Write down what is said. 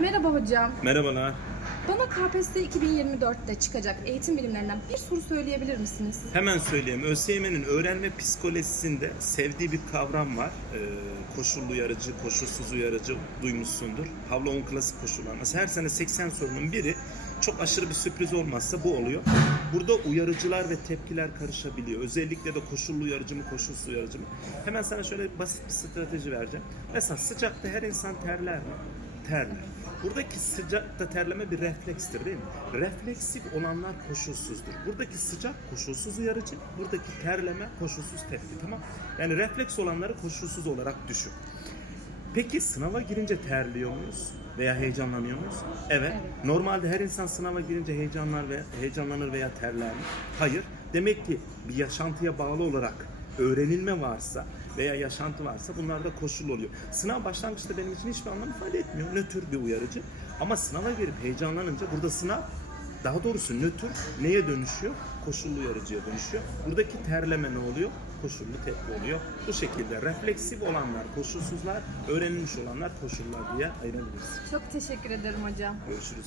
Merhaba hocam. Merhabalar. Bana KPSS 2024'te çıkacak eğitim bilimlerinden bir soru söyleyebilir misiniz? Hemen söyleyeyim. ÖSYM'nin öğrenme psikolojisinde sevdiği bir kavram var. Ee, koşullu uyarıcı, koşulsuz uyarıcı duymuşsundur. Pavlov'un klasik koşullanması. Her sene 80 sorunun biri çok aşırı bir sürpriz olmazsa bu oluyor. Burada uyarıcılar ve tepkiler karışabiliyor. Özellikle de koşullu uyarıcı mı, koşulsuz uyarıcı mı? Hemen sana şöyle basit bir strateji vereceğim. Mesela sıcakta her insan terler mi? Terler. Buradaki sıcakta terleme bir reflekstir değil mi? Refleksif olanlar koşulsuzdur. Buradaki sıcak koşulsuz uyarıcı, buradaki terleme koşulsuz tepki tamam Yani refleks olanları koşulsuz olarak düşün. Peki sınava girince terliyor muyuz? Veya heyecanlanıyor muyuz? Evet. Evet. Normalde her insan sınava girince heyecanlar ve heyecanlanır veya terler mi? Hayır. Demek ki bir yaşantıya bağlı olarak öğrenilme varsa veya yaşantı varsa bunlar da koşul oluyor. Sınav başlangıçta benim için hiçbir anlam ifade etmiyor. Nötr bir uyarıcı. Ama sınava girip heyecanlanınca burada sınav daha doğrusu nötr neye dönüşüyor? Koşullu uyarıcıya dönüşüyor. Buradaki terleme ne oluyor? Koşullu tepki oluyor. Bu şekilde refleksif olanlar koşulsuzlar, öğrenilmiş olanlar koşullar diye ayırabiliriz. Çok teşekkür ederim hocam. Görüşürüz.